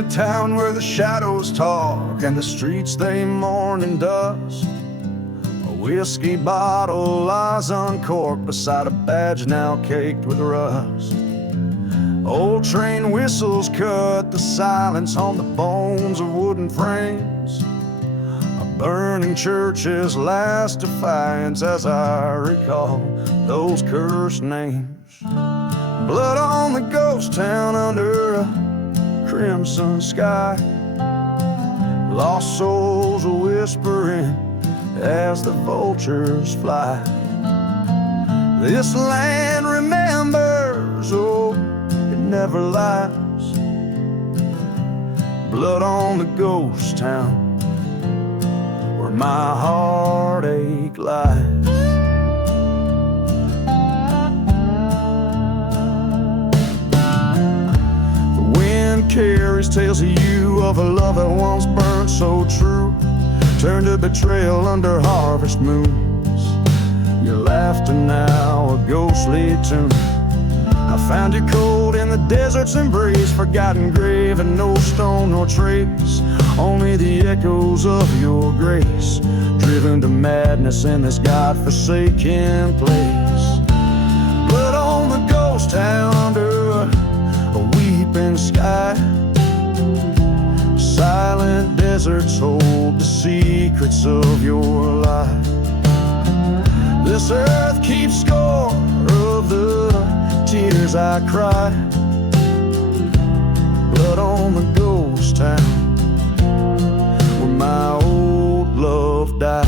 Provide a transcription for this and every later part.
a town where the shadows talk and the streets they mourn in dust. A whiskey bottle lies uncorked beside a badge now caked with rust. Old train whistles cut the silence on the bones of wooden frames. A burning church's last defiance as I recall those cursed names. Blood on the ghost town under a crimson sky. Lost souls are whispering as the vultures fly. This land remembers, oh, it never lies. Blood on the ghost town where my heartache lies. Carries tales of you, of a love that once burned so true, turned to betrayal under harvest moons. Your laughter now a ghostly tune. I found you cold in the desert's embrace, forgotten grave and no stone nor trace, only the echoes of your grace, driven to madness in this God-forsaken place. Blood on the ghost town under a weeping sky. Silent deserts hold the secrets of your life. This earth keeps score of the tears I cry. Blood on the ghost town where my old love died.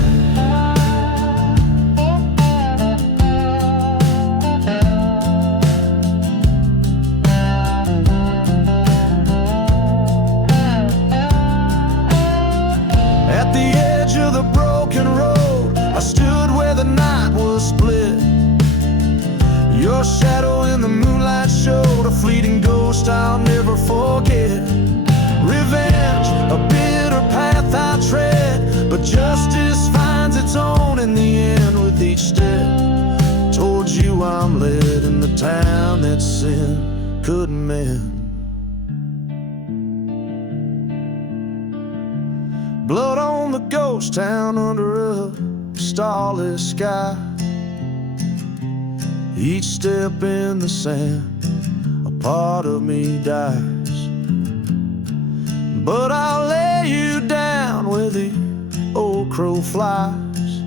I stood where the night was split. Your shadow in the moonlight showed a fleeting ghost I'll never forget. Revenge, a bitter path I tread, but justice finds its own in the end with each step. Towards you I'm led in the town that sin couldn't mend. Blood on the ghost town under a starless sky. Each step in the sand, a part of me dies. But I'll lay you down where the old crow flies.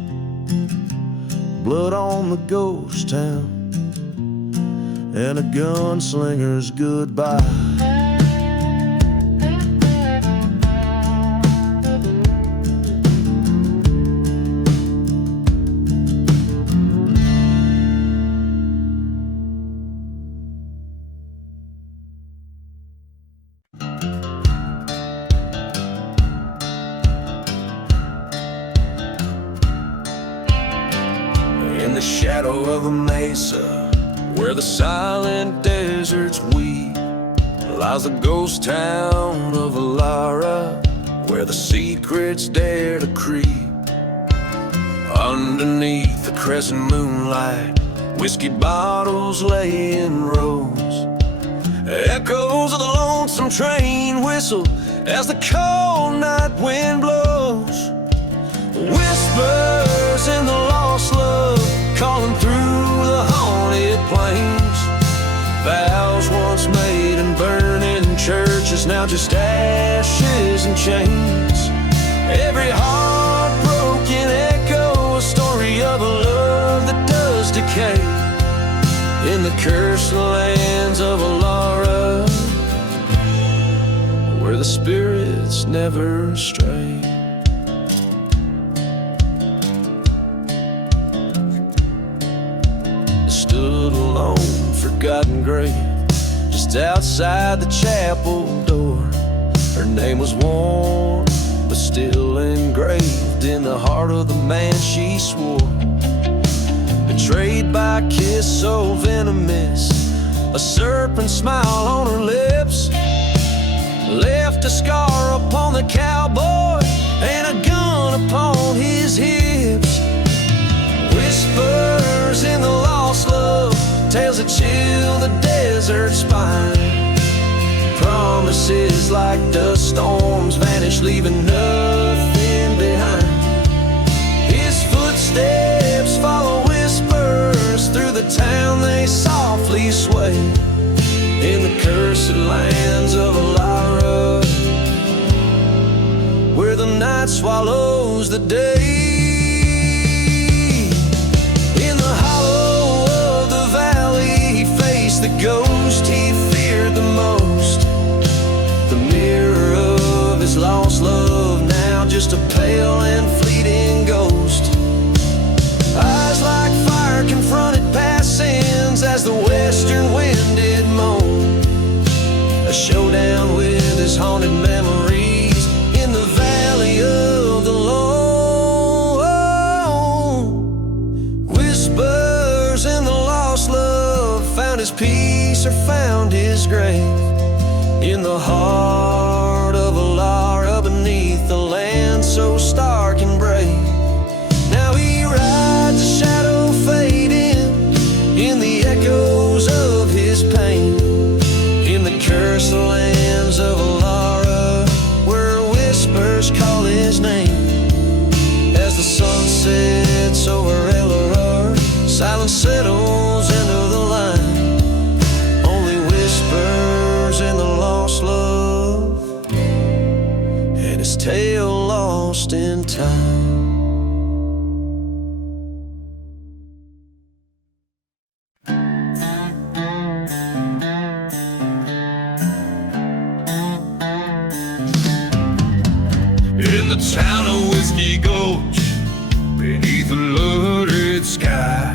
Blood on the ghost town and a gunslinger's goodbye. The shadow of a mesa where the silent deserts weep lies the ghost town of Alara, where the secrets dare to creep. Underneath the crescent moonlight, whiskey bottles lay in rows. Echoes of the lonesome train whistle as the cold night wind blows. Whispers in the lost love calling through the haunted plains. Vows once made and burning in churches, now just ashes and chains. Every heartbroken echo, a story of a love that does decay. In the cursed lands of Alara, where the spirits never stray. Stood alone, forgotten grave, just outside the chapel door. Her name was worn, but still engraved in the heart of the man she swore. Betrayed by a kiss so venomous, a serpent smile on her lips, left a scar upon the cowboy and a gun upon his hips. Whispers in the lost love, tales that chill the desert spine. Promises like dust storms vanish, leaving nothing behind. His footsteps follow whispers through the town, they softly sway in the cursed lands of Alara, where the night swallows the day. In the hollow of the valley, he faced the ghost he feared the most. The mirror of his lost love, now just a pale and fleeting ghost. Eyes like fire confronted past sins as the western wind did moan. A showdown with his haunted memories in the valley of the lone. Whispers in the lost love, found his peace or found his grave in the heart of Alara, beneath the land so stark and brave. Now he rides a shadow fading in the echoes of his pain, in the cursed lands of Alara, where whispers call his name. As the sun sets over Elara, silence settles into the line. Only whispers in the lost love, and his tale lost in time. In the town of Whiskey Gulch, beneath a lurid sky,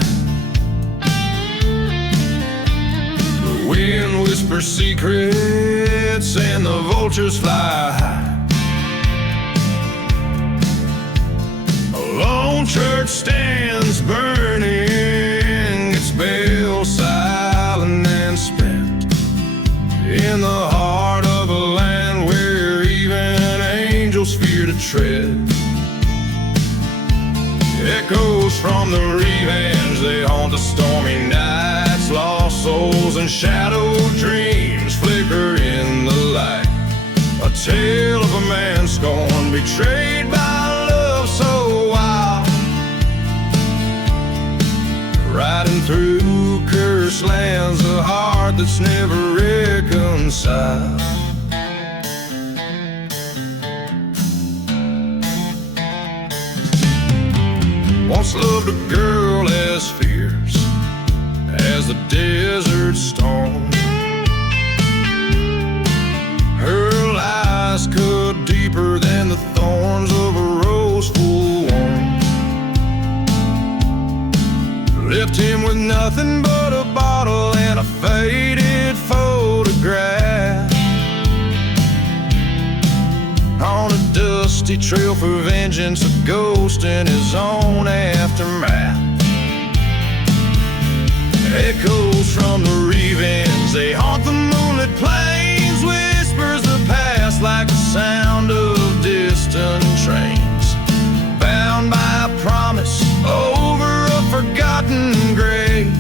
the wind whispers secrets and the vultures fly high. A lone church stands burning, its bell silent and spent, in the heart of a land where even angels fear to tread. Echoes from the revenge, they haunt the stormy nights. Lost souls and shadowed dreams flicker in the light. A tale of a man scorned, betrayed by love so wild, riding through cursed lands, a heart that's never reconciled. Once loved a girl as fierce as the desert storm. Her lies cut deeper than the thorns of a rose full worn. Left him with nothing but a bottle and a faded photograph. On a dusty trail for vengeance, a ghost in his own aftermath. Echoes from the revenge, they haunt the moonlit plains. Whispers the past like the sound of distant trains, bound by a promise over a forgotten grave.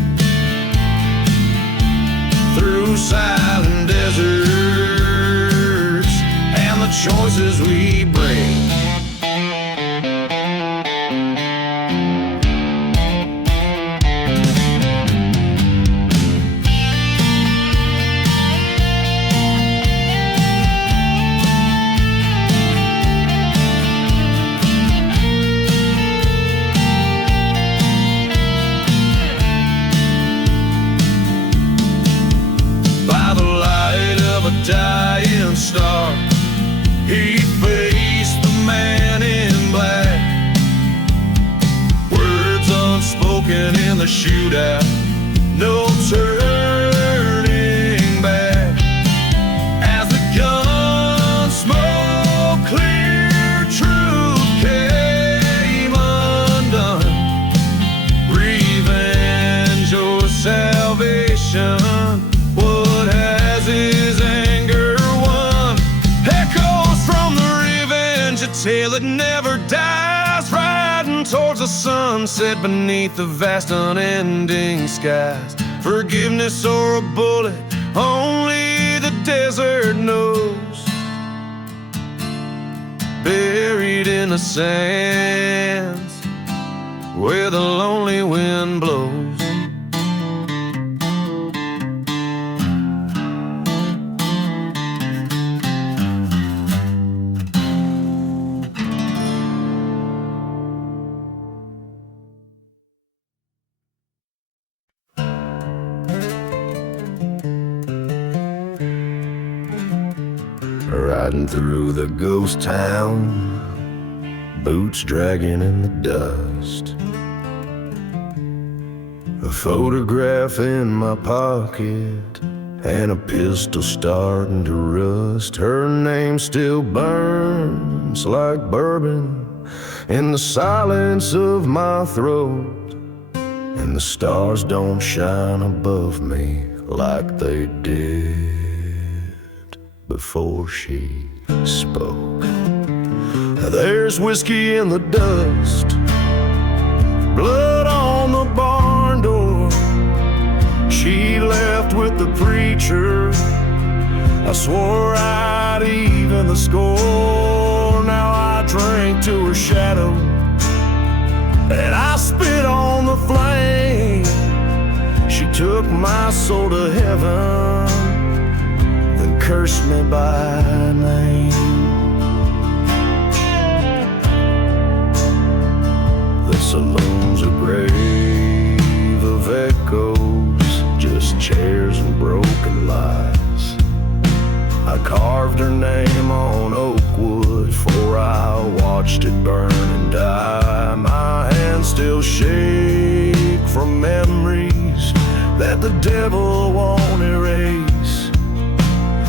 Through silent deserts and the choices we bring, dying star, he faced the man in black. Words unspoken in the shootout, no turning back. As the gun smoke clear, truth came undone. Revenge or salvation, what has his anger won? Echoes from the revenge, a tale that never dies, riding towards the sunset beneath the vast unending skies. Forgiveness or a bullet, only the desert knows, buried in the sands where the lonely wind blows. Riding through the ghost town, boots dragging in the dust, a photograph in my pocket and a pistol starting to rust. Her name still burns like bourbon in the silence of my throat, and the stars don't shine above me like they did before she spoke. There's whiskey in the dust, blood on the barn door. She left with the preacher, I swore I'd even the score. Now I drink to her shadow, and I spit on the flame. She took my soul to heaven, cursed me by name. The saloon's a grave of echoes, just chairs and broken lies. I carved her name on oak wood, for I watched it burn and die. My hands still shake from memories that the devil won't erase.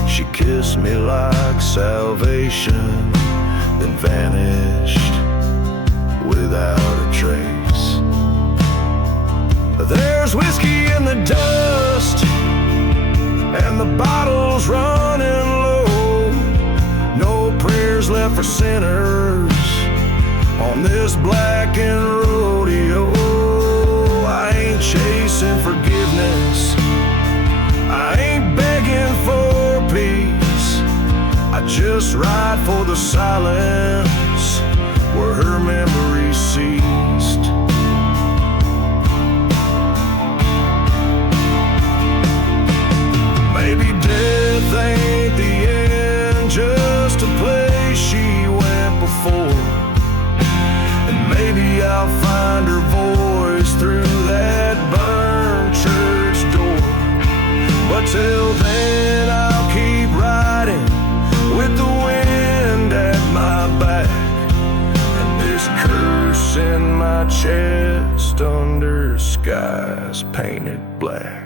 She kissed me like salvation, then vanished without a trace. There's whiskey in the dust, and the bottle's running low. No prayers left for sinners on this blackened rodeo. I ain't chasing forgiveness, I ain't begging for peace. I just ride for the silence where her memory ceased. Maybe death ain't the end, just a place she went before. And maybe I'll find her voice through that burned church door. But till then I'll keep riding with the wind at my back, and this curse in my chest under skies painted black.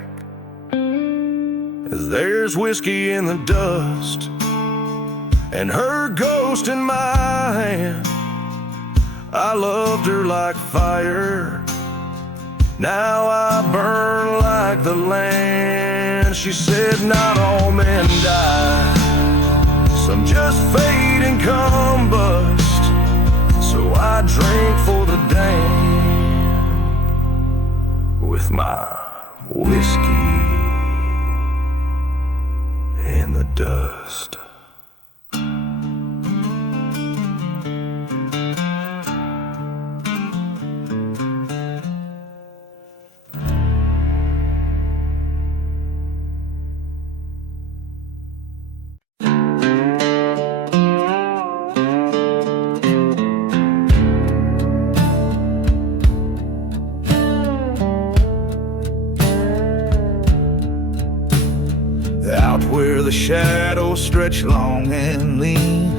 There's whiskey in the dust, and her ghost in my hand. I loved her like fire, now I burn like the land. She said not all men die, some just fade and combust. So I drink for the damned with my whiskey in the dust. Where the shadows stretch long and lean,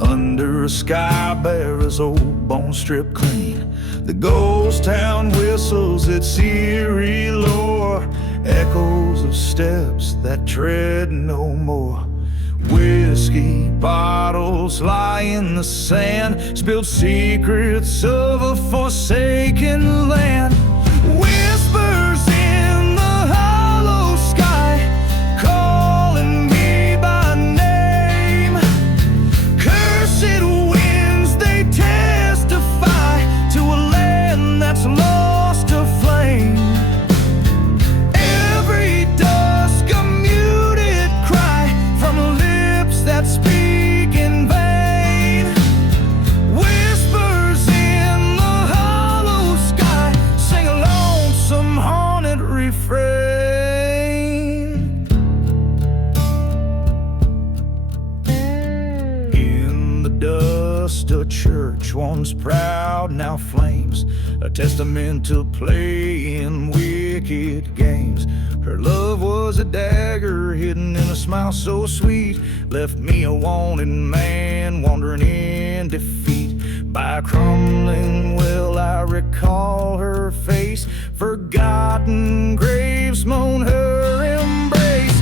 under a sky bare as old bone stripped clean, the ghost town whistles its eerie lore, echoes of steps that tread no more. Whiskey bottles lie in the sand, spilled secrets of a forsaken land. Whispers in the hollow sky, calling me by name. Cursed winds, they testify to a land that's lost to flame. Every dusk a muted cry refrain. In the dust, a church once proud now flames, a testament to playing wicked games. Her love was a dagger hidden in a smile so sweet, left me a wanted man wandering in defeat. By a crumbling well I recall her face, forgotten graves moan her embrace.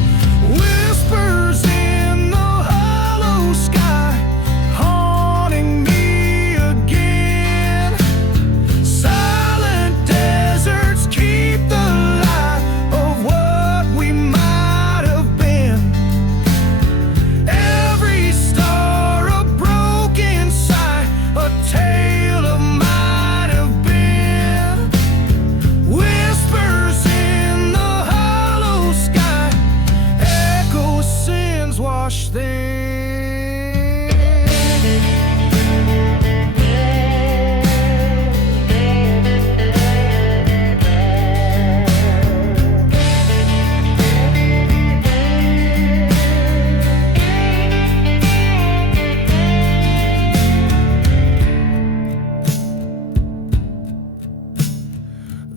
Whispers in the hollow sky, haunting me again. Silent deserts keep the light of what we might have been. Every star a broken sight, a tale of might have been. Whispers in the hollow sky, echo sins wash them.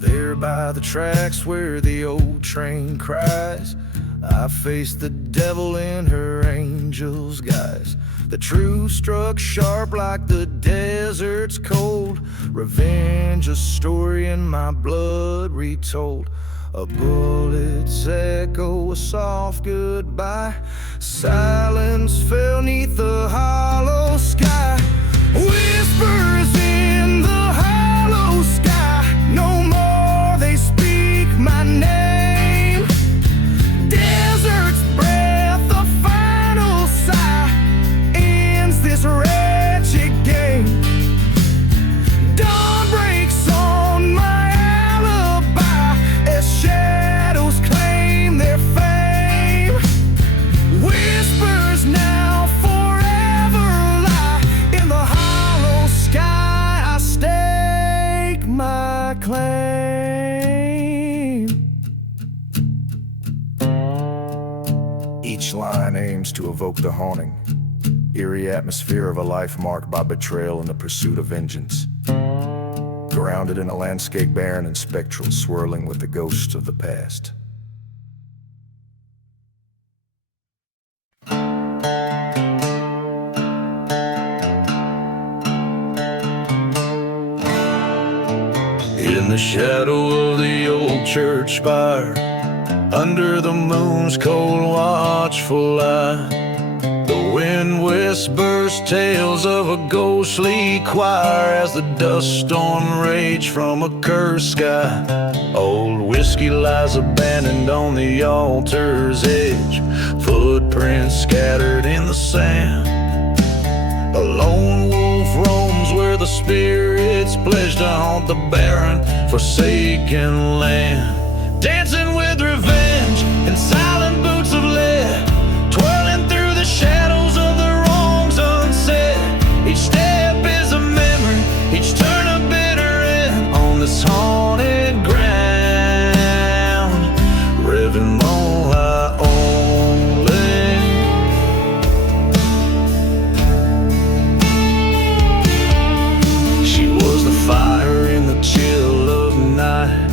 There by the tracks where the old train cries, I faced the devil in her angel's guise. The truth struck sharp like the desert's cold, revenge a story in my blood retold. A bullet's echo, a soft goodbye, silence fell neath the hollow sky. Whispers in the hollow sky, no more they speak my name. Desert's breath, the final sigh, ends this wretched game. Dawn breaks on my alibi as shadows claim their fame. Whispers now forever lie in the hollow sky. I stake my claim. Each line aims to evoke the haunting, eerie atmosphere of a life marked by betrayal and the pursuit of vengeance. Grounded in a landscape barren and spectral, swirling with the ghosts of the past. In the shadow of the old church spire, under the moon's cold watchful eye, the wind whispers tales of a ghostly choir as the dust storm rage from a cursed sky. Old whiskey lies abandoned on the altar's edge, footprints scattered in the sand. A lone wolf roams where the spirits pledge to haunt the barren, forsaken land. Dancing with revenge in silent boots of lead, twirling through the shadows of the wrongs unsaid. Each step is a memory, each turn a bitter end on this haunted ground. Revving more high only. She was the fire in the chill of night,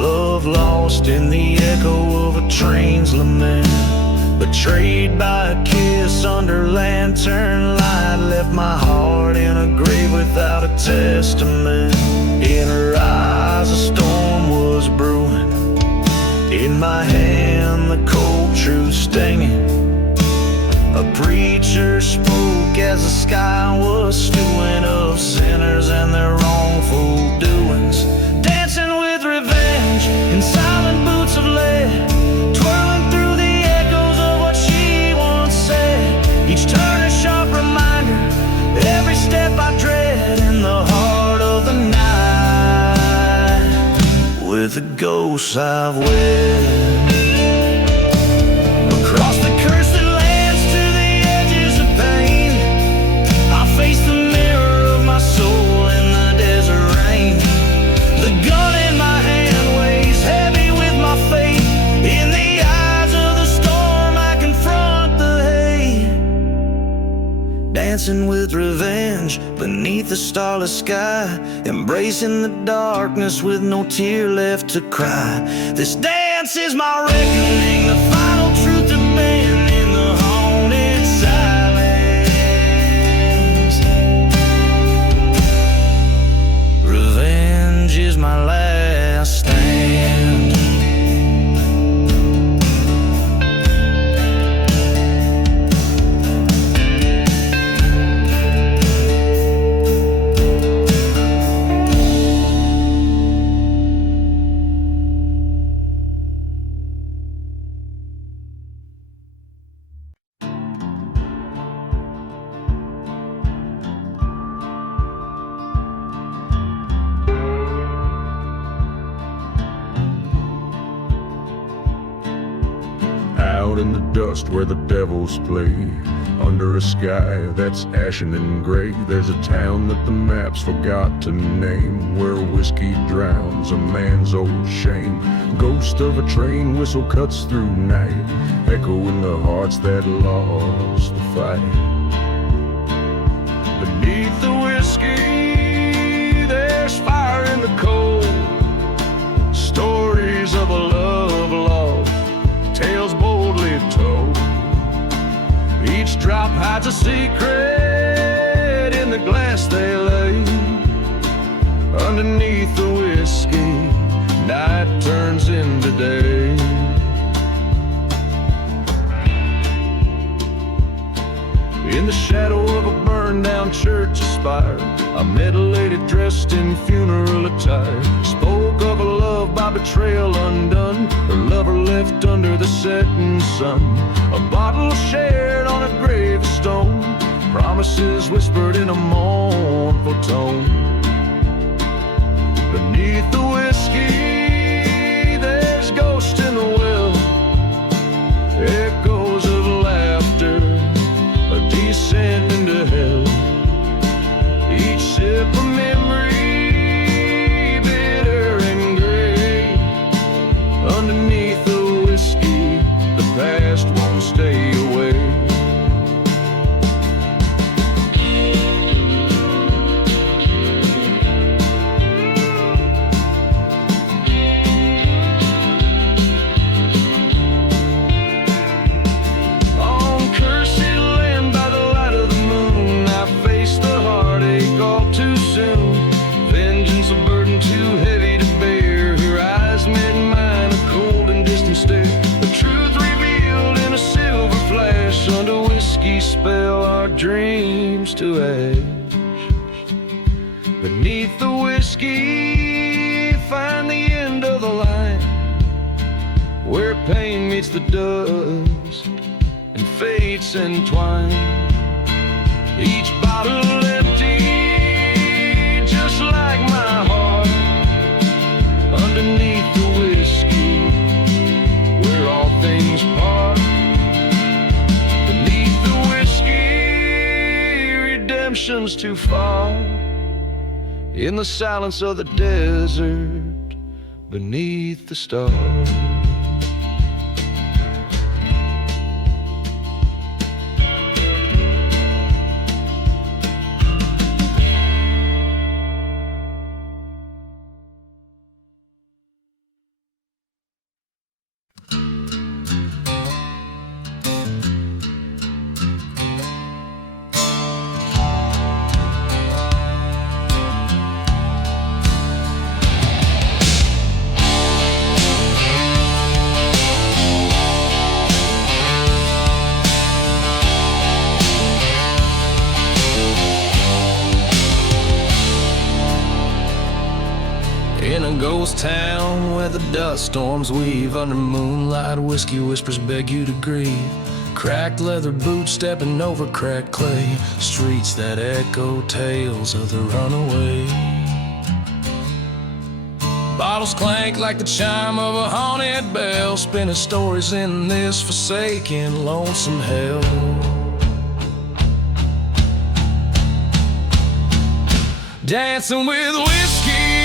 love lost in the echo of a train's lament. Betrayed by a kiss under lantern light, left my heart in a grave without a testament. In her eyes a storm was brewing, in my hand the cold truth stinging. A preacher spoke as the sky was stewing of sinners and their wrongful doings. Dancing with revenge in silent boots of lead, twirling through the echoes of what she once said. Each turn a sharp reminder, every step I dread in the heart of the night, with the ghosts I've wed. Across the cursed lands to the edges of pain, I face the mirror of my soul in the desert rain. The gun in my hand weighs heavy dancing with revenge beneath the starless sky, embracing the darkness with no tear left to cry. This dance is my reckoning, the final truth demanding the haunted silence. Revenge is my last stand. Out in the dust where the devils play, under a sky that's ashen and gray, there's a town that the maps forgot to name, where whiskey drowns a man's old shame. Ghost of a train whistle cuts through night, echoing the hearts that lost the fight. Beneath the whiskey there's fire in the cold, stories of a love lost, tales boldly told. Each drop hides a secret in the glass they lay. Underneath the whiskey, night turns into day. In the shadow of a burned down church spire, a met a lady dressed in funeral attire, spoke of a love by betrayal undone, her lover left under the setting sun, a bottle shared on a gravestone, promises whispered in a mournful tone. Beneath the whiskey there's ghosts in the well, echoes of laughter descend into hell. Each sip of memory, bitter and gray. Underneath the whiskey, the past won't stay away. Spell our dreams to ash. Beneath the whiskey, find the end of the line, where pain meets the dust and fates entwine. Each bottle empty, just like my heart. Underneath the whiskey, where all things part. Redemption's too far. In the silence of the desert, beneath the stars. In a ghost town where the dust storms weave, under moonlight whiskey whispers beg you to grieve. Cracked leather boots stepping over cracked clay, streets that echo tales of the runaway. Bottles clank like the chime of a haunted bell, spinning stories in this forsaken, lonesome hell. Dancing with whiskey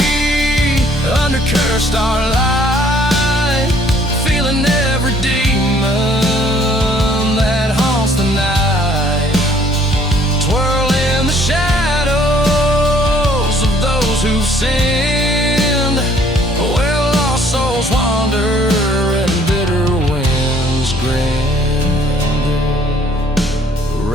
under cursed starlight, feeling every demon that haunts the night. Twirl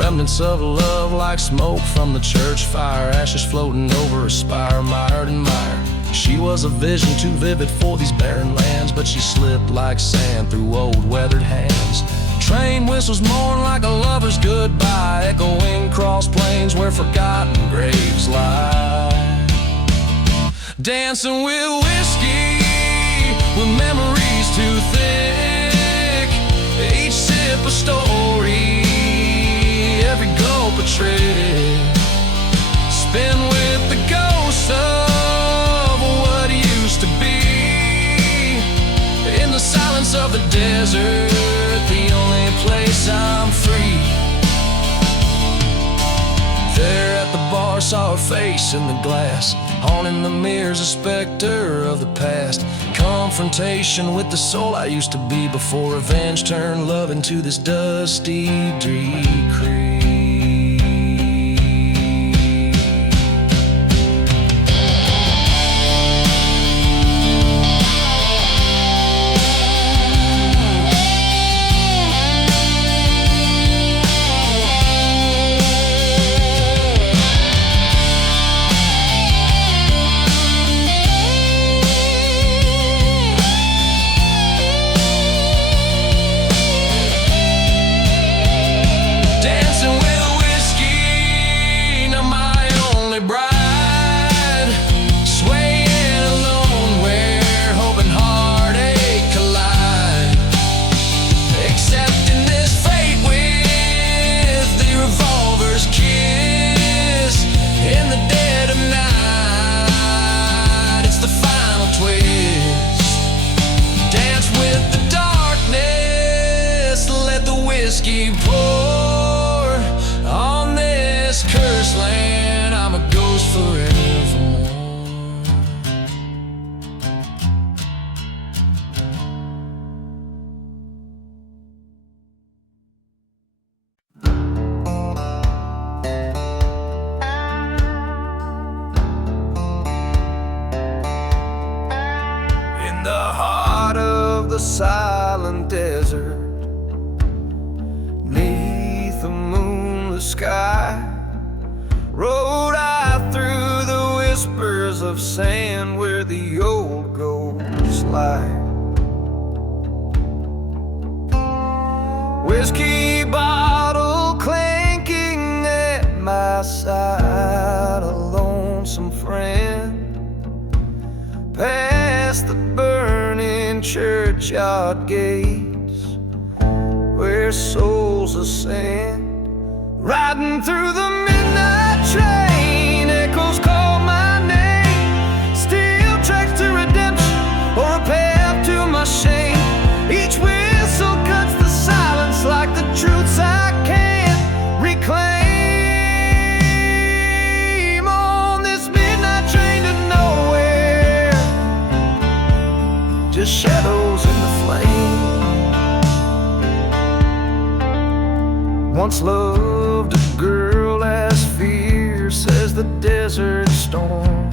remnants of love like smoke from the church fire, ashes floating over a spire, mired in mire. She was a vision too vivid for these barren lands, but she slipped like sand through old weathered hands. Train whistles mourn like a lover's goodbye, echoing cross plains where forgotten graves lie. Dancing with whiskey, with memories too thick, each sip a story, every gulp a trick. Spin with the ghosts of what used to be, in the silence of the desert, the only place I'm free. There at the bar, saw her face in the glass, haunting the mirrors, a specter of the past. Confrontation with the soul I used to be, before revenge turned love into this dusty decree. Whiskey pour on this cursed land, I'm a ghost forevermore. In the heart of the silent desert, sky, rode I through the whispers of sand where the old ghosts lie. Whiskey bottle clanking at my side, a lonesome friend, past the burning churchyard gates where souls ascend. Riding through the midnight train, echoes call my name. Steel tracks to redemption, or a path to my shame. Each whistle cuts the silence like the truths I can't reclaim. On this midnight train to nowhere, just shadows in the flame. Once loved a girl as fierce as the desert storm.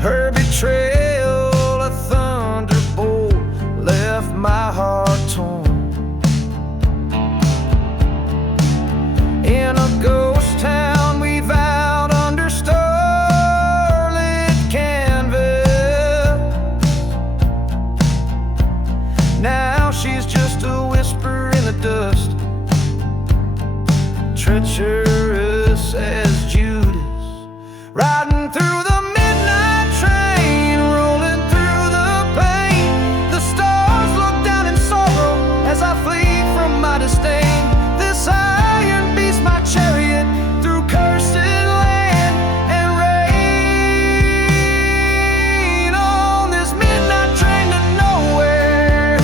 Her betrayal, a thunderbolt, left my heart torn. In a ghost town we vowed under starlit canvas. Now she's just a whisper in the dust, treacherous as Judas, riding through the midnight train, rolling through the pain. The stars look down in sorrow as I flee from my disdain. This iron beast my chariot through cursed land and rain. On this midnight train to nowhere,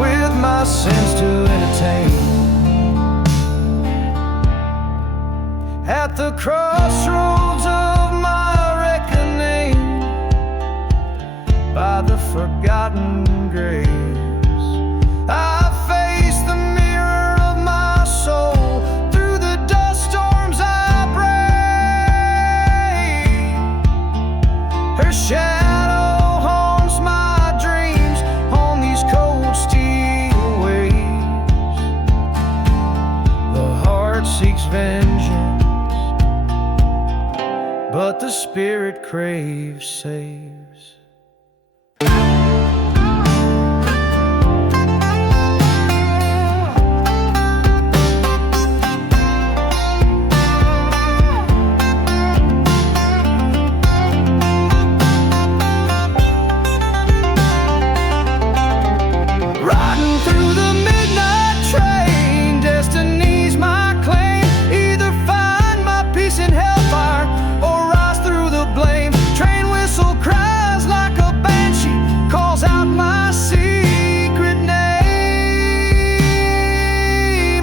with my sins to entertain. At the crossroads of my reckoning, by the forgotten graves, I face the mirror of my soul. Through the dust storms I pray. Her shadow haunts my dreams on these cold steel waves. but the spirit craves saves. Riding through the midnight train, destiny's my claim. Either find my peace in hellfire or rise through the blame. Train whistle cries like a banshee, calls out my secret name.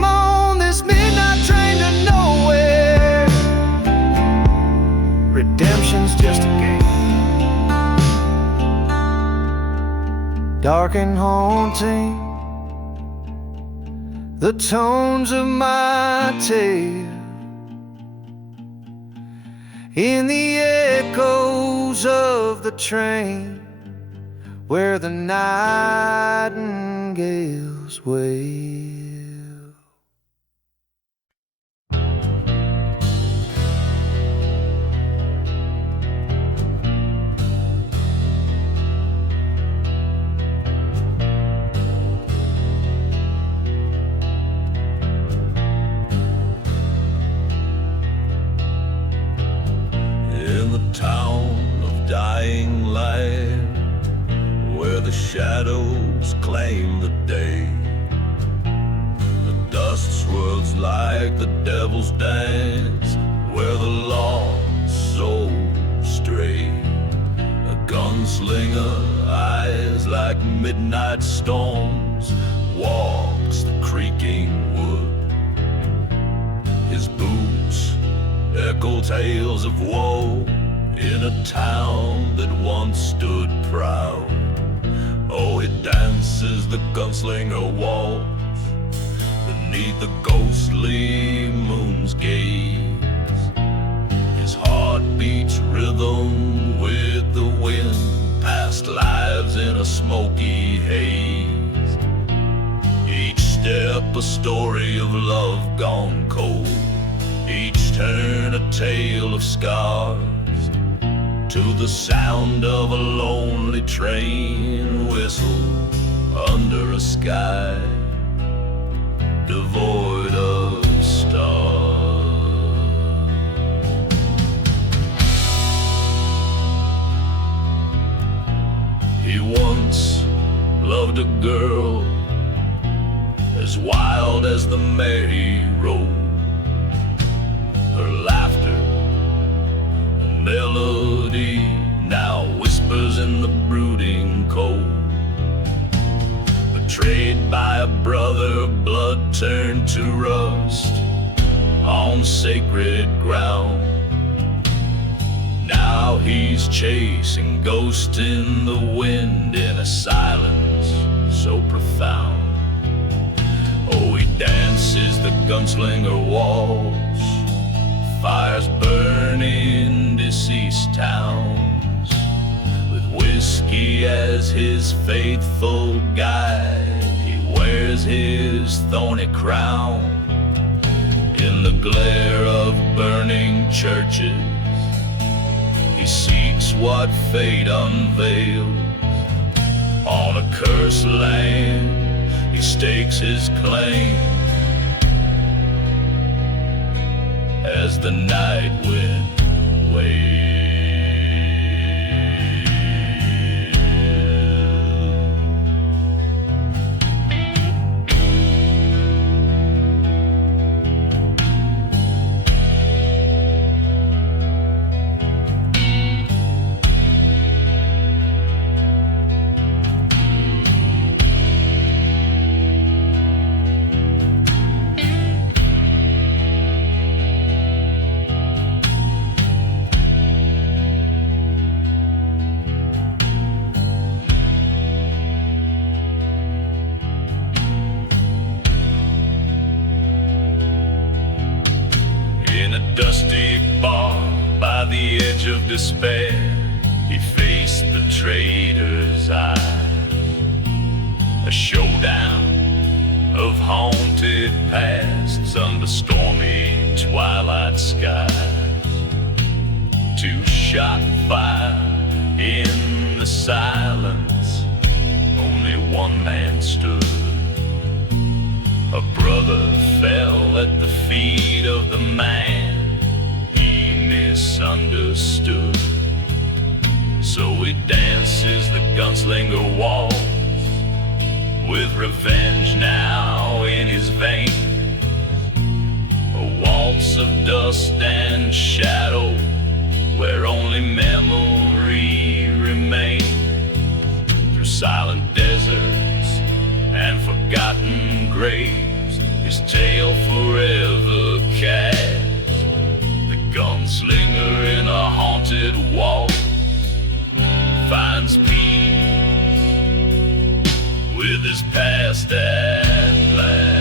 On this midnight train to nowhere, redemption's just a game. Dark and haunting, the tones of my tale, in the echoes of the train, where the nightingales wail. In the town of dying light, where the shadows claim the day, the dust swirls like the devil's dance, where the lost souls stray. A gunslinger, eyes like midnight storms, walks the creaking wood. His boots echo tales of woe in a town that once stood proud. Oh, he dances the gunslinger waltz beneath the ghostly moon's gaze. His heart beats rhythm with the wind, past lives in a smoky haze. Each step a story of love gone cold, each turn a tale of scars, to the sound of a lonely train whistle under a sky devoid of stars. He once loved a girl as wild as the mare he rode. Her laughter, a melody, now whispers in the brooding cold. Betrayed by a brother, blood turned to rust on sacred ground. Now he's chasing ghosts in the wind in a silence so profound. Oh, he dances the gunslinger waltz, fires burn in deceased towns, with whiskey as his faithful guide. He wears his thorny crown in the glare of burning churches. He seeks what fate unveils. On a cursed land he stakes his claim, as the night wind wails. In a dusty bar by the edge of despair, he faced the traitor's eye. A showdown of haunted pasts under stormy twilight skies. To shot fire in the silence. Only one man stood. A brother fell at the feet of the man he misunderstood. So he dances the gunslinger waltz, with revenge now in his veins. A waltz of dust and shadow, where only memory remains. Through silent deserts and forgotten graves, his tale forever cast. The gunslinger in a haunted waltz finds peace with his past at last.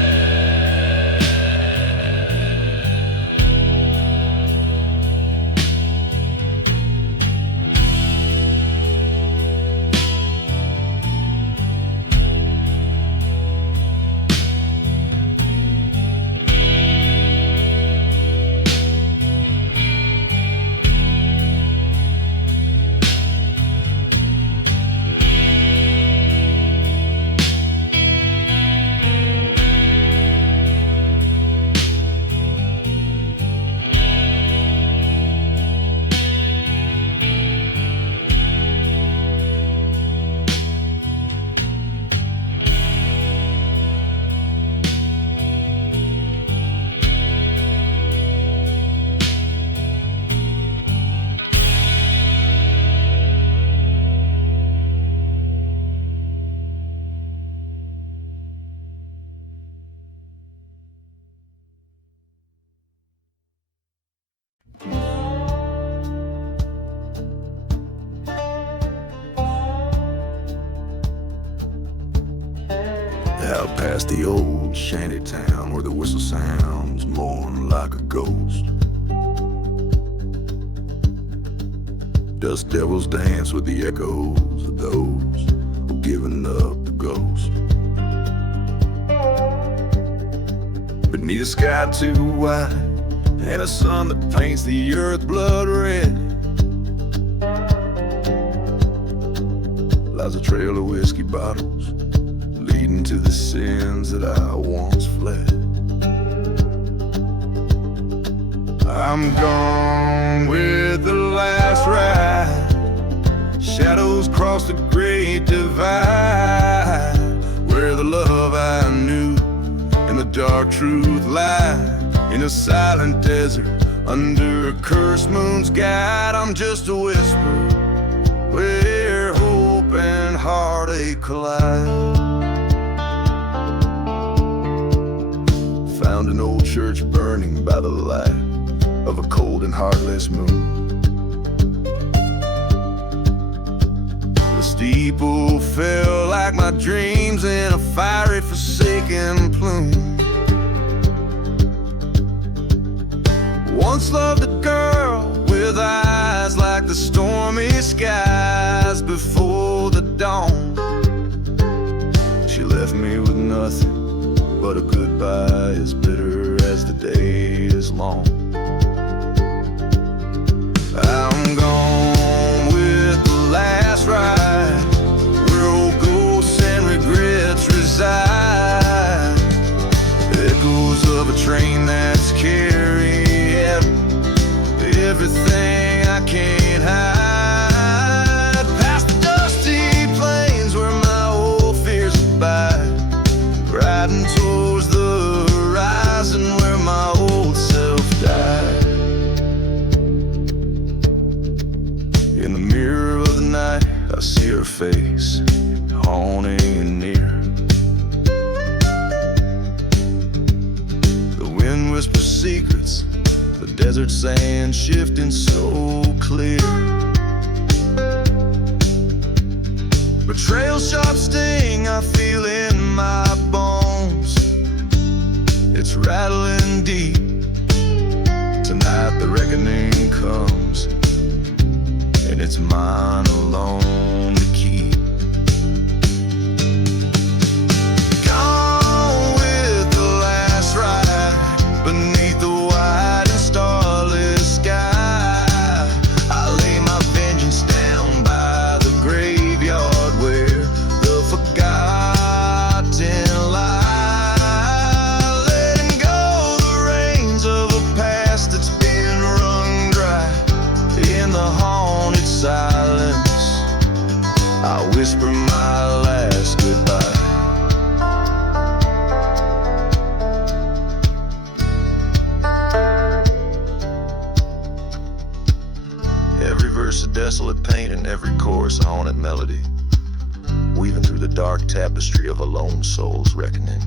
Out past the old shanty town where the whistle sounds mourn like a ghost. Dust devils dance with the echoes of those who've given up the ghost. Beneath a sky too wide and a sun that paints the earth blood red, lies a trail of whiskey bottles leading to the sins that I once fled. I'm gone with the last ride. Shadows cross the great divide, where the love I knew and the dark truth lie. In a silent desert under a cursed moon's guide, I'm just a whisper where hope and heartache collide. Found an old church burning by the light of a cold and heartless moon. The steeple fell like my dreams in a fiery forsaken plume. Once loved a girl with eyes like the stormy skies before the dawn. She left me with nothing but a goodbye as bitter as the day is long. I'm gone with the last ride, where old ghosts and regrets reside. Echoes of a train that's carrying everything I can't hide. Past the dusty plains where my old fears abide, riding towards the horizon where my old self died. In the mirror of the night, I see her face, haunting and near. The wind whispers secrets, the desert sand shifting so clear. Betrayal's sharp sting I feel in my bones, it's rattling deep. Tonight the reckoning comes, and it's mine alone to keep. Gone with the last ride beneath the wide and starless sky. I lay whisper my last goodbye. Every verse a desolate pain and every chorus a haunted melody, weaving through the dark tapestry of a lone soul's reckoning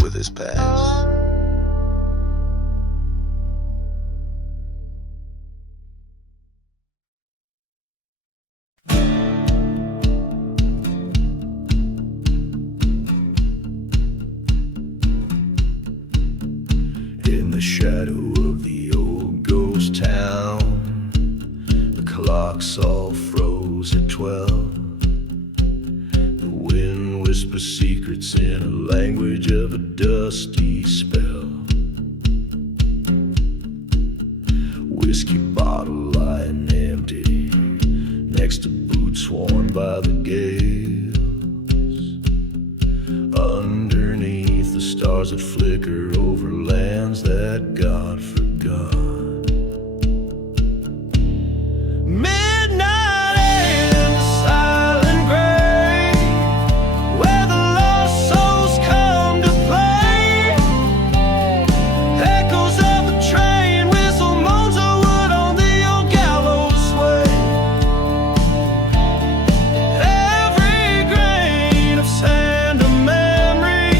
with his past. In the shadow of the old ghost town, the clocks all froze at 12. The wind whispers secrets in a language of a dusty spell. Whiskey bottle lying empty next to boots worn by the gales. Underneath the stars that flicker over lands that God forgot. Midnight in the silent grave, where the lost souls come to play. Echoes of a train whistle, moans of wood on the old gallows way. Every grain of sand a memory,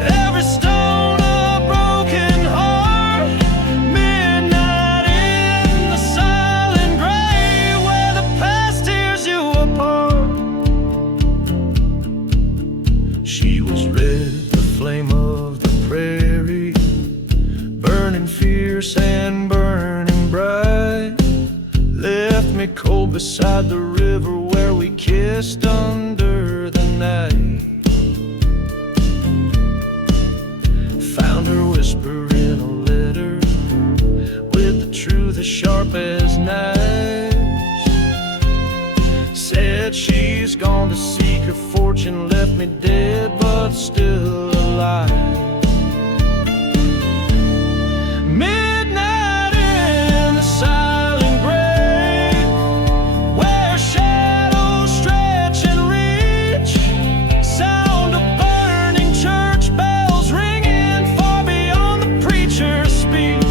every stone a broken heart. Midnight in the silent grave, where the past tears you apart. She was red, the flame of the prairie, burning fierce and burning bright. Left me cold beside the river where we kissed under the night. Found her whisper in a letter, with the truth as sharp as knives. Said she's gone to seek her fortune, left me dead but still alive. Midnight in the silent grave, where shadows stretch and reach. Sound of burning church bells ringing far beyond the preacher's speech.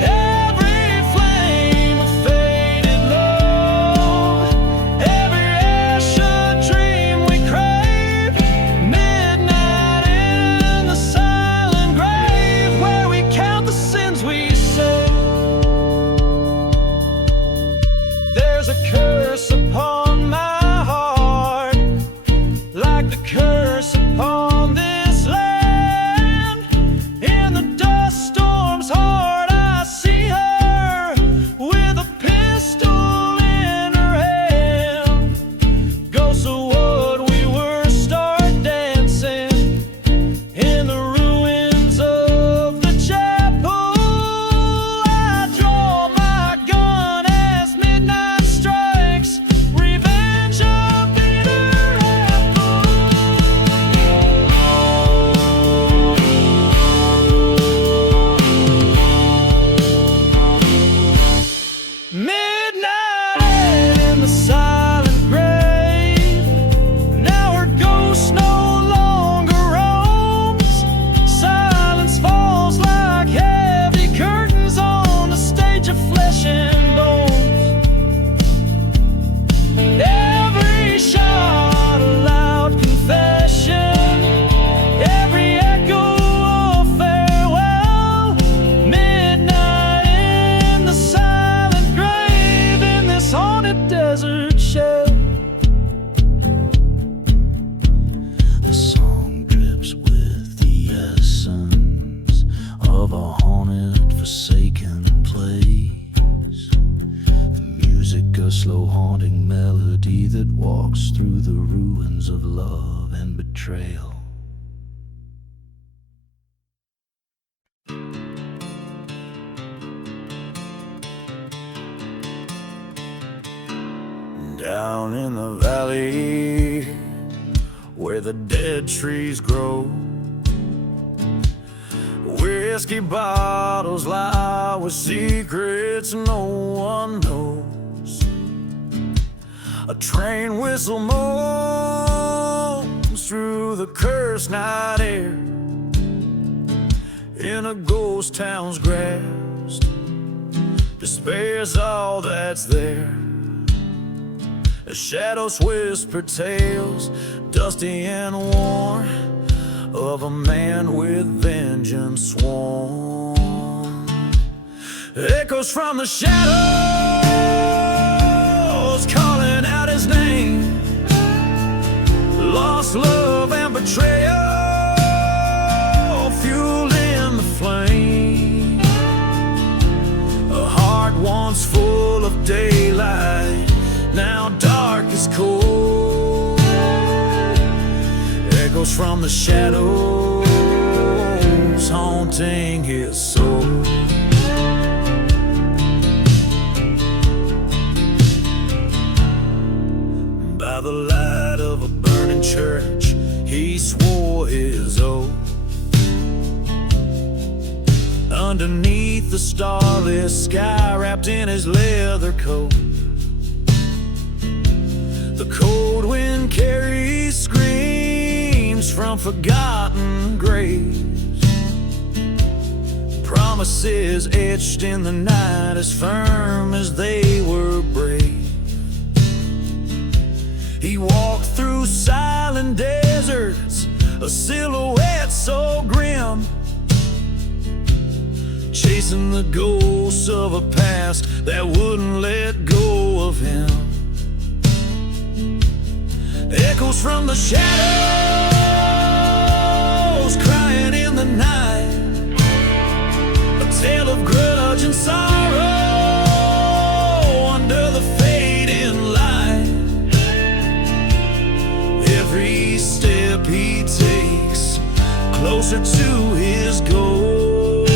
Every flame of faded love, every ash a dream we crave. Midnight in the silent grave, where we count the sins we say. There's a curse upon my heart, like the curse upon this land. In the dust storm's heart I see her, with a pistol in her hand. Ghosts of what we were start dancing in the ruins of the chapel. I draw my gun as midnight strikes, revenge a bitter apple. Midnight in the silent grave, now her ghost no longer roams. Silence falls like heavy curtains on a stage of flesh and bones. Every shot a loud confession, every echo a farewell. Midnight in the silent grave, in this haunted desert shell. The song drips with the essence of a haunted, forsaken place. The music, a slow haunting melody that walks through the ruins of love and betrayal. Down in the valley, where the dead trees grow, whiskey bottles lie with secrets no one knows. A train whistle moans through the cursed night air. In a ghost town's grasp, despair's all that's there. The shadows whisper tales, dusty and worn, of a man with vengeance sworn. Echoes from the shadows calling out his name. Lost love and betrayal fueled in the flame. A heart once full of daylight, now dark as cold. Echoes from the shadows haunting his soul. By the light of a burning church, he swore his oath. Underneath the starless sky, wrapped in his leather coat, the cold wind carries screams from forgotten graves. Promises etched in the night, as firm as they were brave. He walked through silent deserts, a silhouette so grim, chasing the ghosts of a past that wouldn't let go of him. Echoes from the shadows crying in the night, a tale of grudge and sorrow under the fading light. Every step he takes closer to his goal.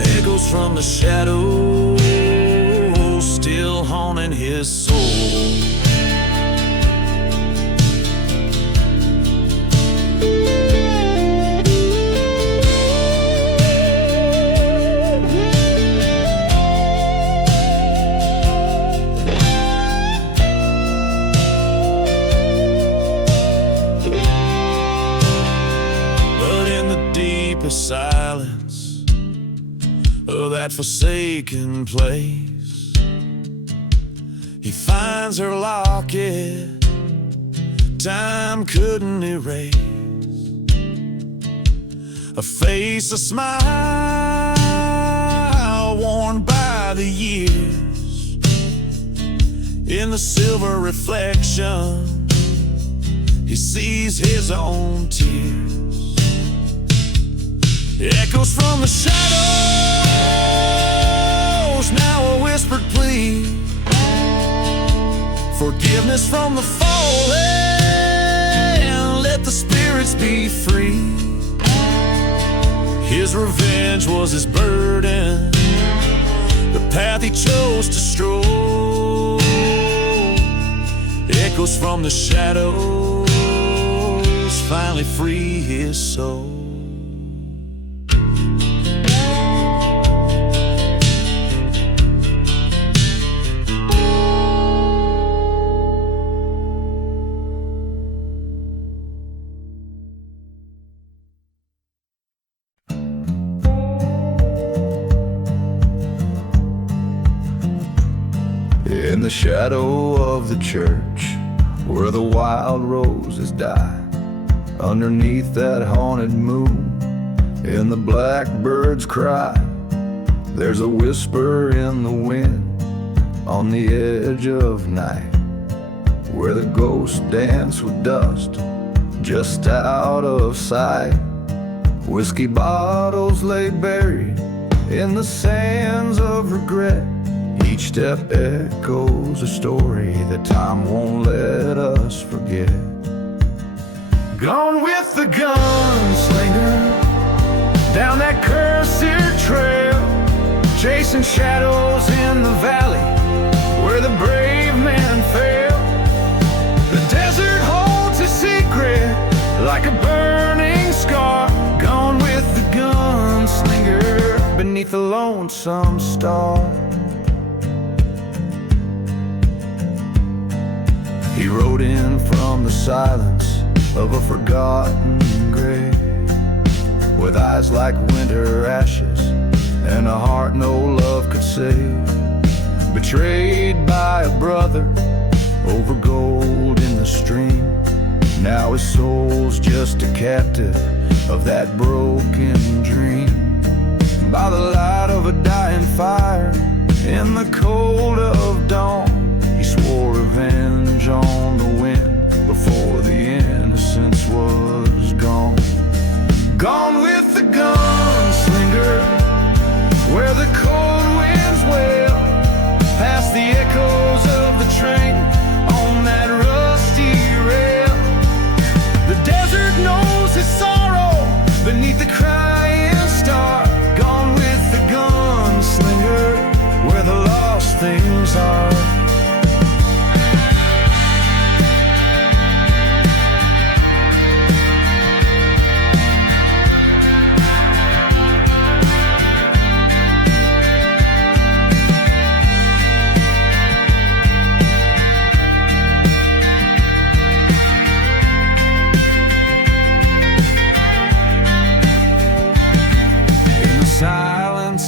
Echoes from the shadows still haunting his soul. Silence of that forsaken place, he finds her locket time couldn't erase. A face, a smile worn by the years. In the silver reflection, he sees his own tears. Echoes from the shadows, now a whispered plea. Forgiveness from the fallen, let the spirits be free. His revenge was his burden, the path he chose to stroll. Echoes from the shadows finally free his soul. In the shadow of the church, where the wild roses die, underneath that haunted moon, in the blackbird's cry, there's a whisper in the wind, on the edge of night, where the ghosts dance with dust, just out of sight. Whiskey bottles lay buried in the sands of regret. Each step echoes a story that time won't let us forget. Gone with the gunslinger, down that cursed trail, chasing shadows in the valley where the brave men fail. The desert holds a secret like a burning scar. Gone with the gunslinger, beneath a lonesome star. He rode in from the silence of a forgotten grave, with eyes like winter ashes and a heart no love could save. Betrayed by a brother over gold in the stream, now his soul's just a captive of that broken dream. By the light of a dying fire in the cold of dawn, he swore revenge on the wind before the innocence was gone. Gone with the gunslinger, where the cold winds wail, past the echoes of the train on that rusty rail. The desert knows his sorrow beneath the crying star. Gone with the gunslinger, where the lost things are.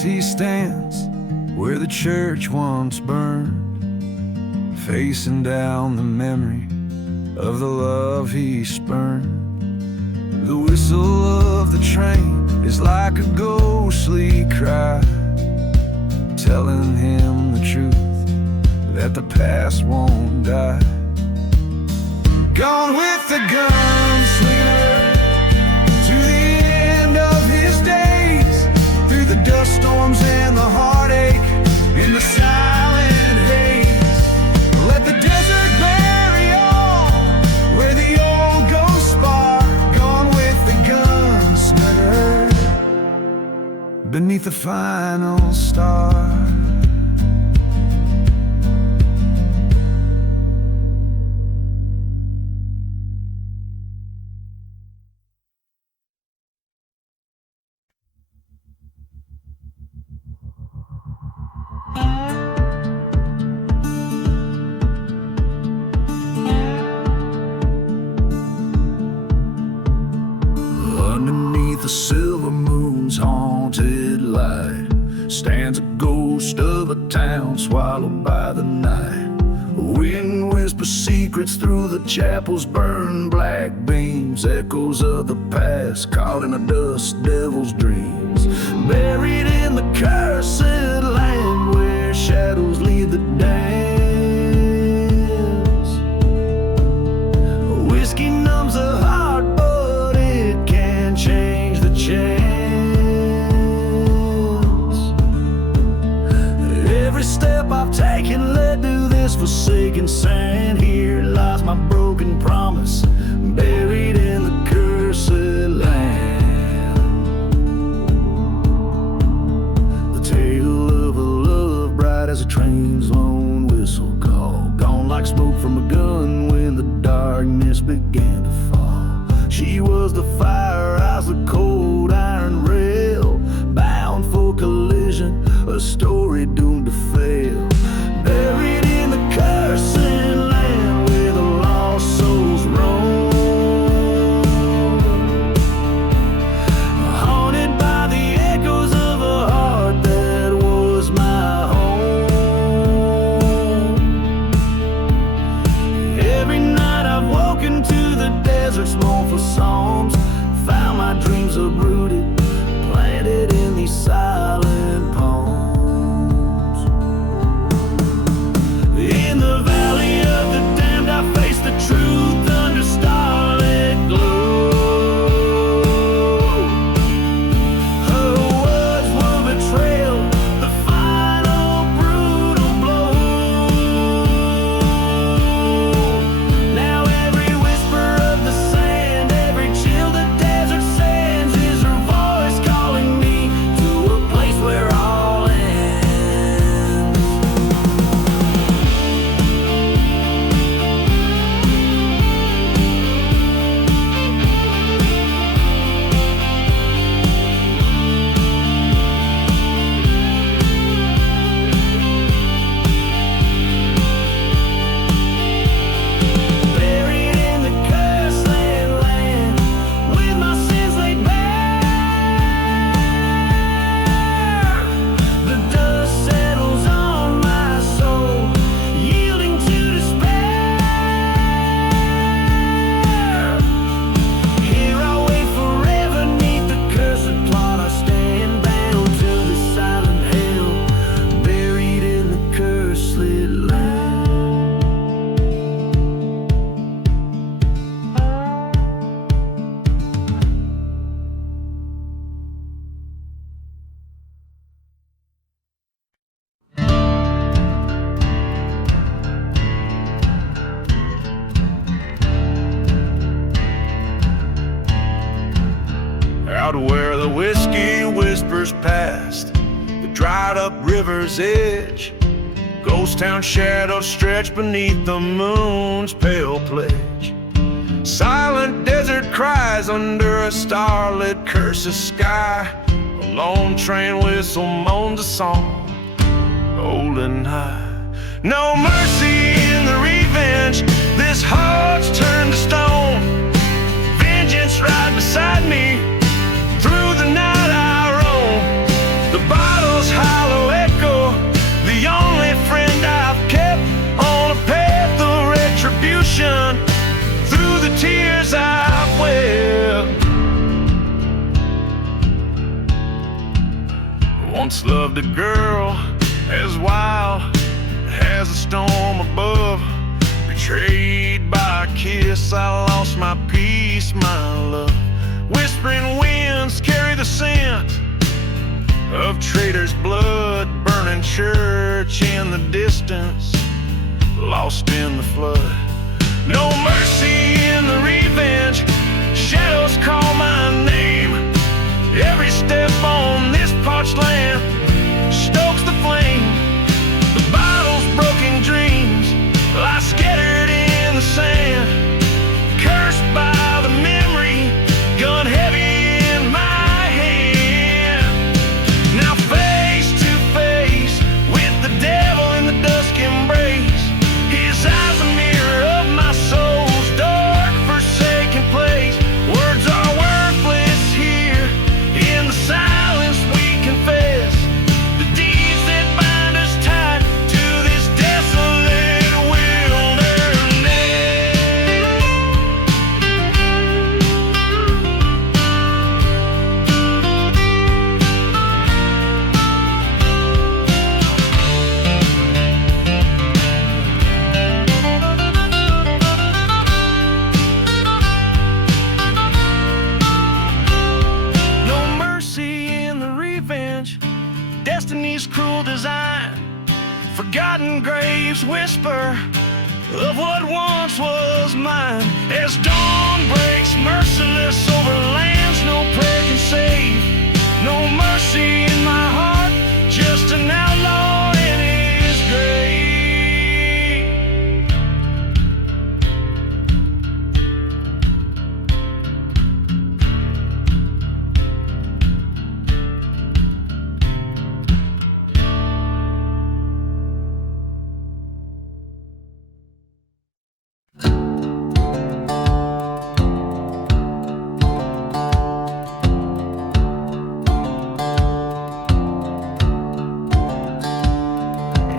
He stands where the church once burned, facing down the memory of the love he spurned. The whistle of the train is like a ghostly cry, telling him the truth, that the past won't die. Gone with the gunslinger to the end of his days, through the dust storms and the heartache in the silent haze. Let the desert bury all where the old ghosts spar. Gone with the gunslinger beneath the final star. Underneath the silver moon's haunted light stands a ghost of a town swallowed by the night. Wind whispers secrets through the chapel's burned black beams, echoes of the past caught in a dust devil's dreams. Buried in the cursed land where shadows lead the dance. Whiskey numbs the heart, but it can't change the chance. Every step I've taken led to this forsaken sand. Here lies my broken promise, buried in the cursed land. The tale of a love bright as a train's lone whistle call, gone like smoke from a gun when the darkness began to fall. She was the fire, I was the cold iron rail, bound for collision, a story doomed to fail. Buried in the cursed land where the lost souls roam, haunted by the echoes of a heart that was my home. Every night I've woken to the desert's mournful songs, found my dreams uprooted, planted in these silent palms. past the dried up river's edge. Ghost town shadows stretch beneath the moon's pale pledge. Silent desert cries under a starlit curse of sky. A lone train whistle moans a song, old and high. No mercy in the revenge, this heart's turned to stone. Vengeance right beside me, through the night I roam. The bottle's hollow echo, the only friend I've kept on a path of retribution. Through the tears I've wept. Once loved a girl as wild as a storm above. Betrayed by a kiss, I lost my peace, my love. Whispering winds carry the scent of traitors' blood. Burning church in the distance, lost in the flood. No mercy in the revenge, shadows call my name. Every step on this parched land stokes the flame. The bottle's broken dreams lie scattered in the sand. Cursed by the memory, gun heavy in my hand. Now face to face with the devil in the dusk embrace. His eyes a mirror of my soul's dark forsaken place. Words are worthless here, in the silence we confess the deeds that bind us tied to this desolate wilderness. No mercy in the revenge, destiny's cruel design. Forgotten graves whisper of what once was mine. As dawn breaks merciless over lands no prayer can save. No mercy in my heart, just an outlaw in his grave.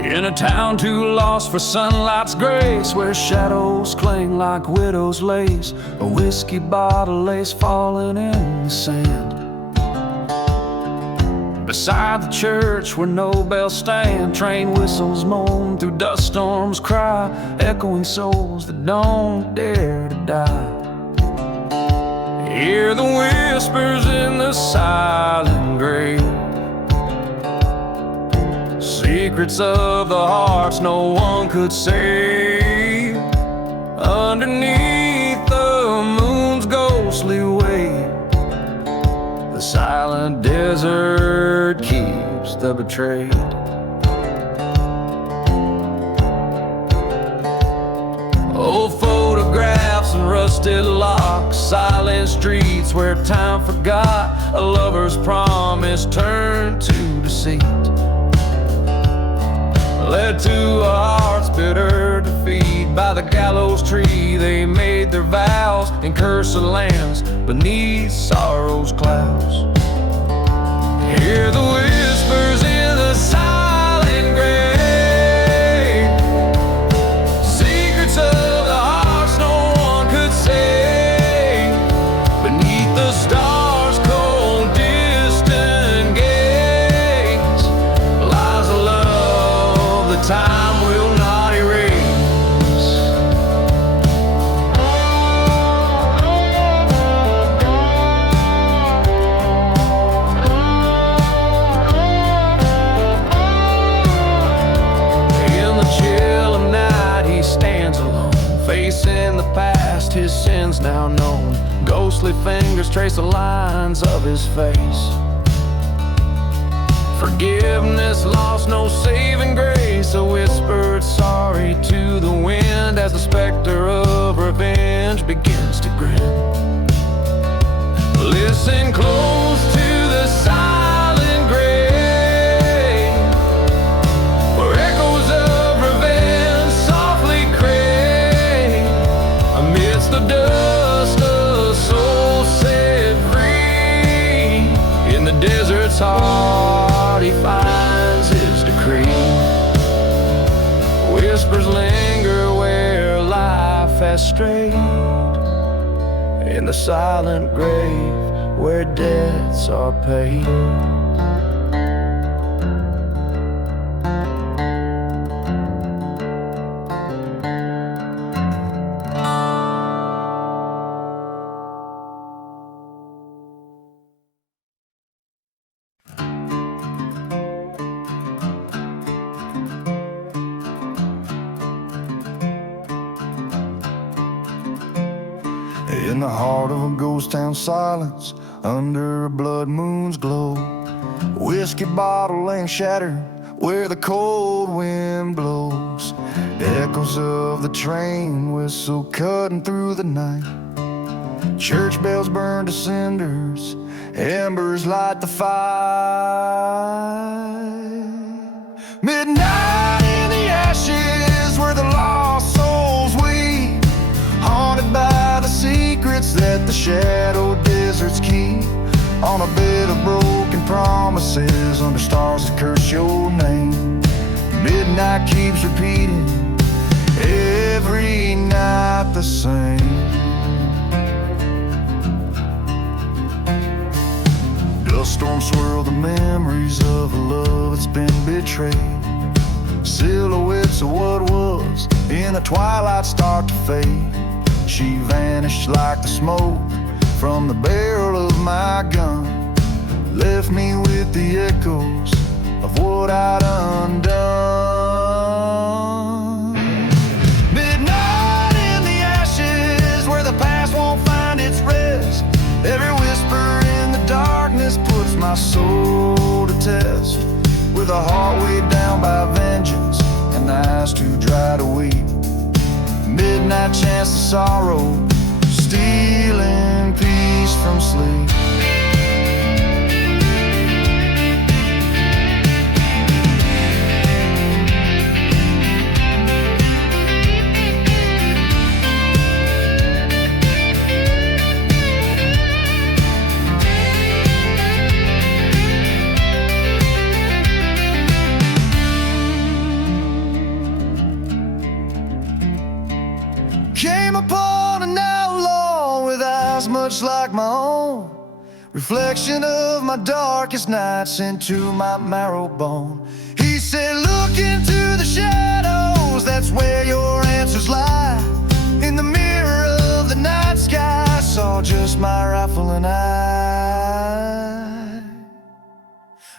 In a town too lost for sunlight's grace, where shadows cling like widow's lace, a whiskey bottle lays falling in the sand. Beside the church where no bells stand, train whistles moan through dust storms cry, echoing souls that don't dare to die. Hear the whispers in the silent grave, secrets of the hearts no one could save. Underneath the moon's ghostly wave, the silent desert keeps the betrayed. Old photographs and rusted locks, silent streets where time forgot a lover's promise turned to deceit. Led to a heart's bitter defeat. By the gallows tree they made their vows, and cursed the lands beneath sorrow's clouds. Hear the whispers in the silent grave, secrets of the hearts no one could say. Beneath the stars cold distant gates lies a love the time will not erase. In the chill of night he stands alone, facing the past, his sins now known. Ghostly fingers trace the lines of his face. Forgiveness lost, no saving grace. A whispered sorry to the wind as the specter of revenge begins to grin. Listen close to the silent grave, where echoes of revenge softly crave. Amidst the dust, a soul set free. In the desert's heart he finds his decree. Whispers linger where life has strayed. In the silent grave where debts are paid. In the heart of a ghost town silence, under a blood moon's glow, whiskey bottle laying shattered where the cold wind blows. Echoes of the train whistle cutting through the night. Church bells burn to cinders, embers light the fire. Midnight in the ashes where the lost souls weep, haunted by the secrets that the shadow deserts keep. On a bed of broken promises, under stars that curse your name. Midnight keeps repeating, every night the same. Dust storms swirl the memories of a love that's been betrayed. Silhouettes of what was in the twilight start to fade. She vanished like the smoke from the barrel of my gun, left me with the echoes of what I'd undone. Midnight in the ashes where the past won't find its rest. Every whisper in the darkness puts my soul to test. With a heart weighed down by vengeance and eyes too dry to weep. Midnight chance of sorrow, stealing peace from sleep. Came upon an outlaw with eyes much like my own, reflection of my darkest nights into my marrow bone. He said, look into the shadows, that's where your answers lie. In the mirror of the night sky, I saw just my rifle and I.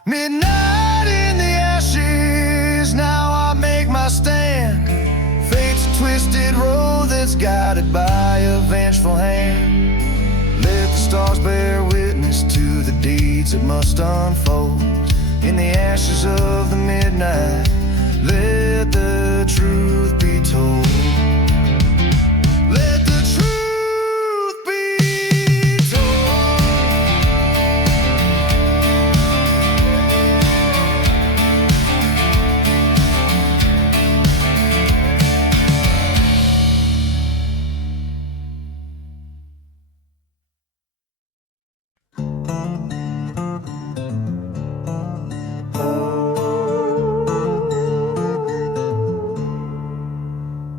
Midnight in the ashes, now I make my stand. Fate's twisted road that's guided by a vengeful hand. Let the stars bear witness to the deeds that must unfold. In the ashes of the midnight, let the truth be told. Let the truth be told.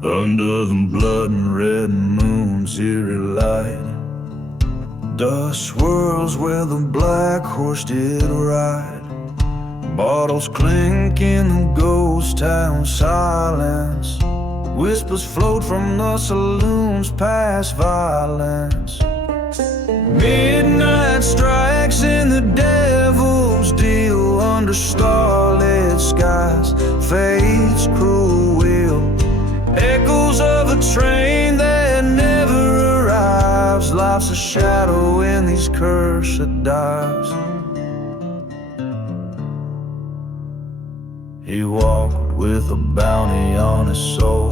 Under the blood and red moon's eerie light, dust swirls where the black horse did ride. Bottles clink in the ghost town silence. Whispers float from the saloons past violence. Midnight strikes in the devil's deal under starlit skies. Fate's cruel wheel, echoes of a train that never arrives. Life's a shadow in these cursed dives. He walked with a bounty on his soul,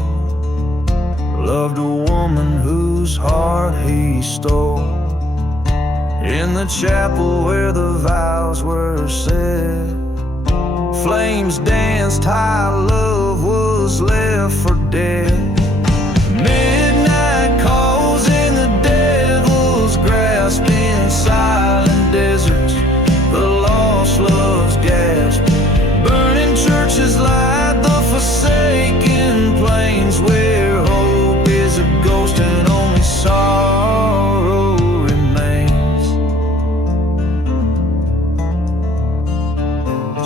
loved a woman whose heart he stole. In the chapel where the vows were said, flames danced high, love was left for dead. Midnight calls in the devil's grasp, in silent deserts the lost loves gasp. Burning churches light the forsaken plains, where hope is a ghost and only sorrow remains.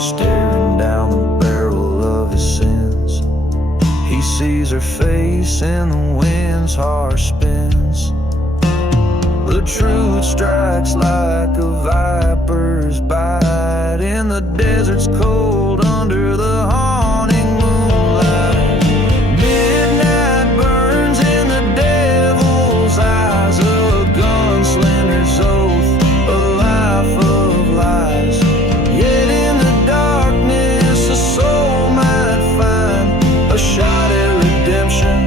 Staring down the barrel of his sins, he sees her face in the wind's harsh spins. The truth strikes like a viper's bite in the desert's cold under the haunting moonlight. Midnight burns in the devil's eyes, a gunslinger's oath, a life of lies. Yet in the darkness a soul might find a shot at redemption,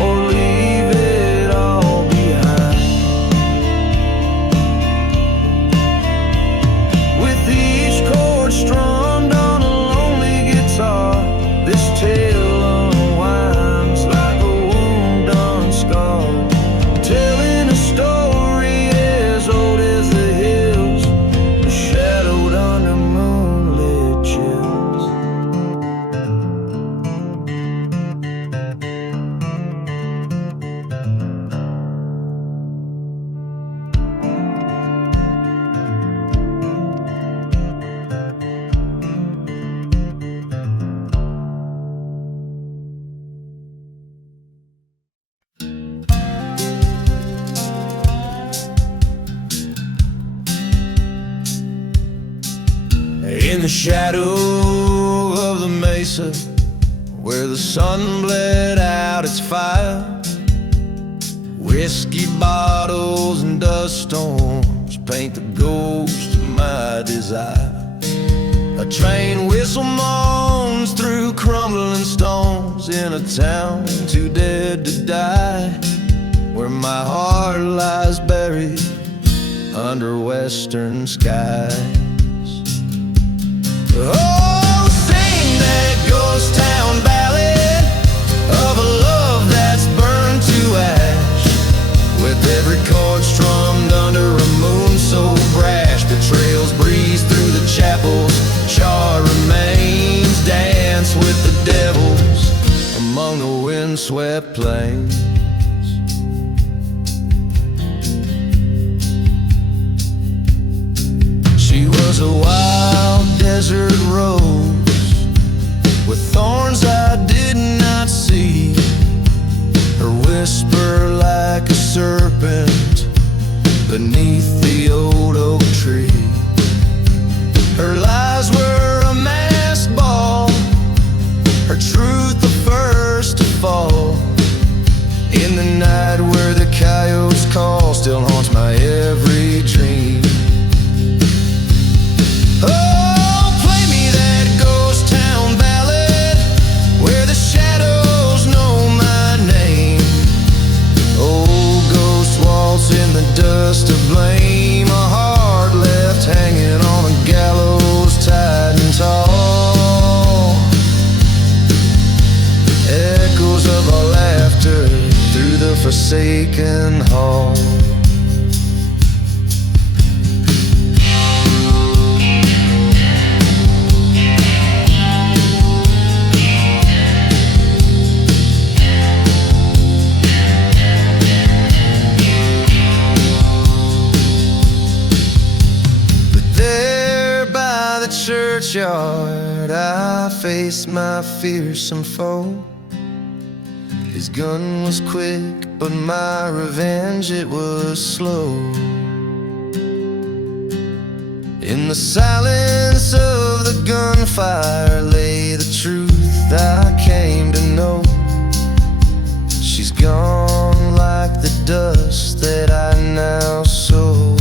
or leave it all behind. With each chord strummed on a lonely guitar, this tale unwinds like a wound unscarred, telling a story as old as the hills, shadowed under moonlit chills. In the shadow of the mesa, where the sun bled out its fire, whiskey bottles and dust storms paint the ghost of my desire. A train whistle moans through crumbling stones in a town too dead to die, where my heart lies buried under western skies. Oh, sing that ghost town ballad of a love that's burned to ash, with every chord strummed under a moon so brash. Betrayals breeze through the chapels, charred remains dance with the devils among the windswept plains. She was a wild desert rose with thorns I did not see, her whisper like a serpent beneath the old oak tree. Her lies were a masked ball, her truth the first to fall. In the night where the coyotes call, still haunts my every dream. Oh, play me that ghost town ballad where the shadows know my name. Old ghost waltz in the dust of blame, a heart left hanging on a gallows tight and tall. Echoes of our laughter through the forsaken hall. Churchyard, I faced my fearsome foe. His gun was quick, but my revenge, it was slow. In the silence of the gunfire lay the truth I came to know. She's gone like the dust that I now sow.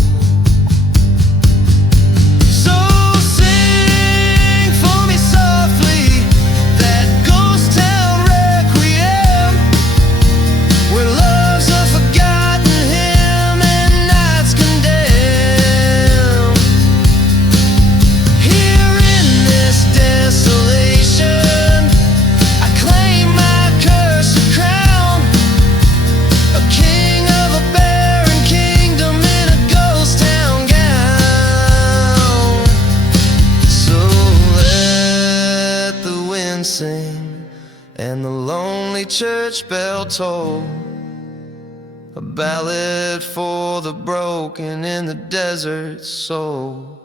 church bell toll, a ballad for the broken in the desert soul.